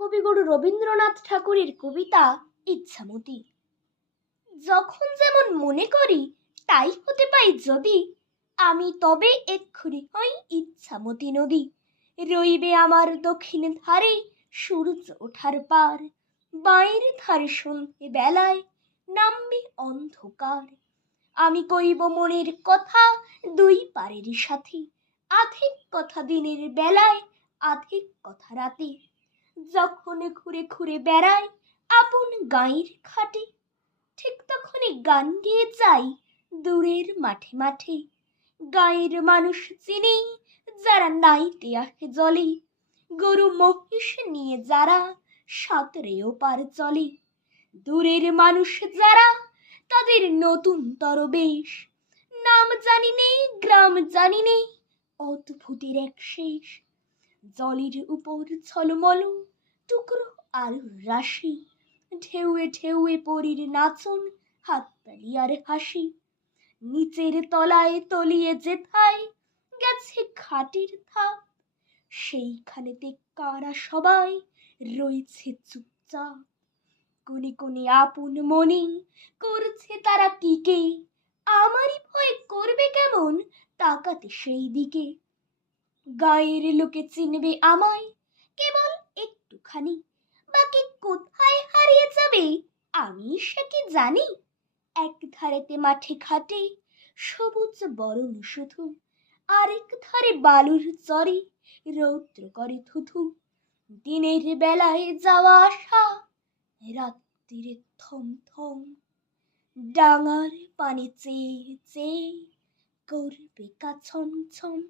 কবিগুরু রবীন্দ্রনাথ ঠাকুরের কবিতা ইচ্ছামতি। যখন যেমন মনে করি তাই হতে পাই যদি, আমি তবে এক্ষুনি হই ইচ্ছামতি নদী। রইবে আমার দক্ষিণ ধারে সূর্য ওঠার পার, বাঁয়ের ধারে সন্ধে বেলায় নামবে অন্ধকার। আমি কইব মনের কথা দুই পারের সাথে, আধিক কথা দিনের বেলায় আধিক কথা রাতে। যখন ঘুরে ঘুরে বেড়াই আপন গাঁয়ের খাটে, ঠিক তখনই গান গেয়ে যাই দূরের মাঠে মাঠে। গাঁয়ের মানুষ চিনি যারা নাইতে আসে জলে, গরু মহিষ নিয়ে যারা সাঁতরে ওপার চলে। দূরের মানুষ যারা তাদের নতুন তর বেশ, নাম জানি নেই গ্রাম জানি নেই, অদ্ভুতের এক শেষ। জলের উপর ছলমল টুকরো আলোর রাশি, ঢেউয়ে ঢেউয়ে পরীর নাচন, হাততালি আর হাসি। নিচের তলায় তলিয়ে যেথায় গেছে খাটের ধাপ, সেইখানেতে কারা সবাই রয়েছে চুপচাপ। কোনে কোনে আপন মনে করছে তারা কি কে, আমারই ভয় করবে কেমন তাকাতে সেই দিকে। গায়ের লোকে চিনবে আমায় কেবল একটুখানি, বাকি কোথায় হারিয়ে যাবে আমি সে কি জানি। এক ধারেতে মাঠে ঘাটে সবুজ বরণ শুধু, আরেক ধারে বালুর চরে রৌদ্র করে থুথু। দিনের বেলায় যাওয়া আসা, রাত্রিরে থম থম, ডাঙার পানি চেয়ে চেয়ে করবে কা ছম ছম।